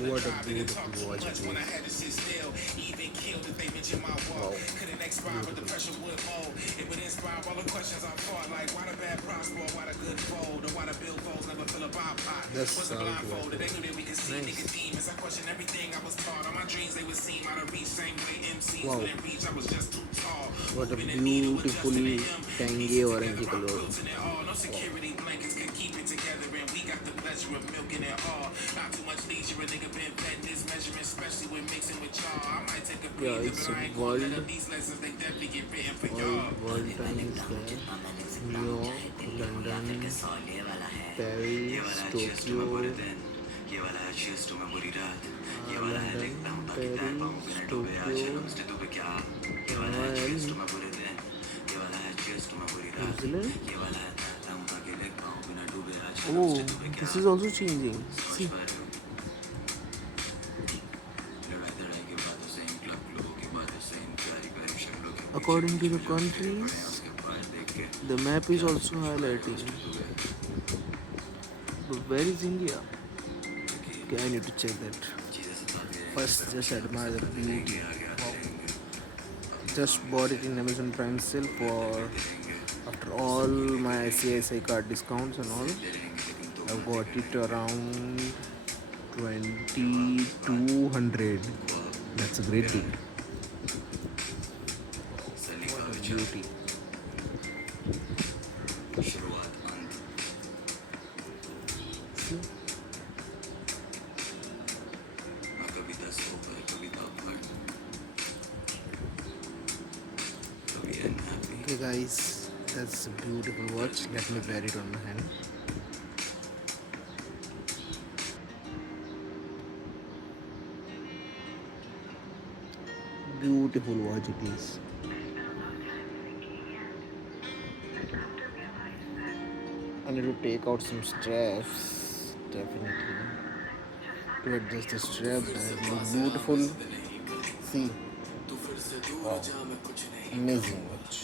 What a beautiful watch it is. Wow. That's sound nice. Wow. What a beautifully tangy orange color. Yeah, it's world times there. New York, London, Paris, Tokyo, London, Paris, Tokyo, New Zealand. Oh, this is also changing. See. According to the countries, the map is also highlighting. But where is India? Okay, I need to check that. First, just admire the beauty. Wow. Just bought it in Amazon Prime sale for, after all my ICICI card discounts and all, I've got it around 2200. That's a great deal. What a beauty. See? Okay guys, that's a beautiful watch. Let me wear it on my hand. Beautiful watch it is. I need to take out some straps, definitely, to adjust the strap and look beautiful. See, wow, amazing watch.